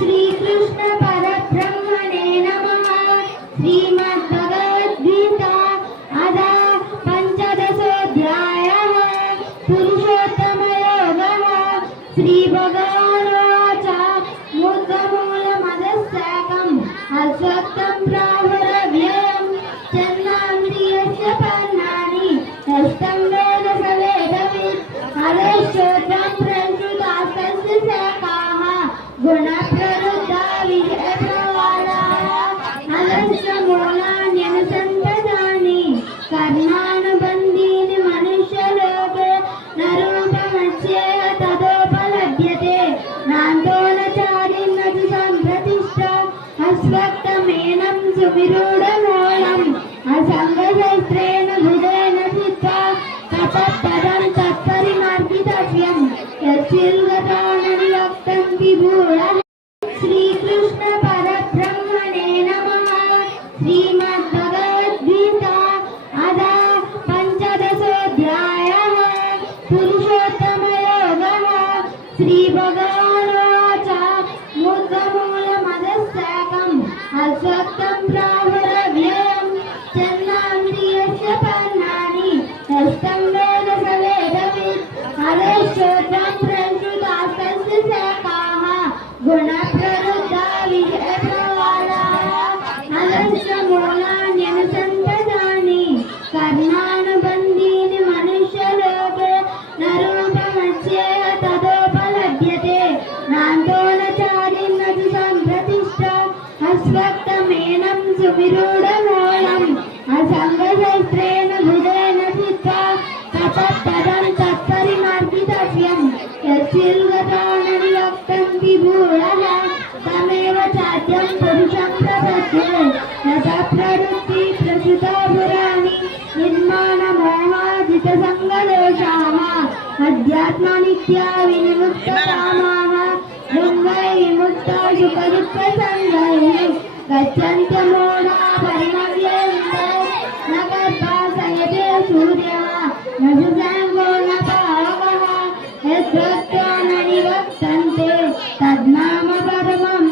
श्रीकृष्ण परब्रह्मणे नमः। श्रीमद्भगवद्गीता अधा पंचदशोऽध्यायः पुरुषोत्तमयोगः। श्रीभगवानुवाच मूर्धमूलमधःशाकम् अश्वत्थं प्राहुरव्ययम् छन्दांसि यस्य पर्णानि यस्तं वेद स वेदवित्। अधश्चोत्रं प्रसृतास्तस्य शाखाः गुणप्रवृद्धा विषयप्रवालाः। अधश्च मूलान्यनुसन्ततानि कर्मानुबन्धीनि मनुष्यलोके न रूपमस्येह तदोपलभ्यते नान्तो न चारिं न च सम्प्रतिष्ठा। अस्वत्थमेनं सुविरूढमूलम् असङ्गशस्त्रेण बुधेन चित्वा तपःपदं तत्परिमार्गितव्यम् यच्चिल्गता न निवक्तं विभूषः। श्रीकृष्ण परब्रह्मणे नमः। श्रीमद्भगवद्गीता अधा पंचदशोऽध्यायः पुरुषोत्तमयोगः। श्रीभगवानुवाच मूर्धमूलमधःशाकम् अश्वत्थं प्राहुरव्ययम् छन्दांसि यस्य पर्णानि यस्तं वेद स वेदवित्। अधश्चोत्रं प्रसृतास्तस्य शाखाः गुणप्रवृद्धा विषयप्रवालाः। अधश्च मूलान्यनुसन्ततानि कर्मानुबन्धीनि मनुष्यलोके न रूपमस्येह तदोपलभ्यते नान्तो न चारिं न च सम्प्रतिष्ठा। अस्वत्थमेनं सुविरूढमूलम् असङ्गशस्त्रेण बुधेन चित्वा तपःपदं तत्परिमार्गितव्यम् यच्चिल्गता न निवक्तं विभूषः। तमेव चाद्यं पुरुषं प्रपद्ये यतः प्रवृत्ति प्रसृता पुराणि निर्माणमोहाजितसङ्गदोषाः। अध्यात्मनित्या विनिमुक्तकामाः द्वन्द्वैर्विमुक्ता सुखदुःखसङ्गैः गच्छन्त्यमूढा परिणम्यन्ते न गर्भाशयते सूर्यः न शशाङ्को न पावकः यद्वक्त्वा न निवर्तन्ते तद्नाम परमं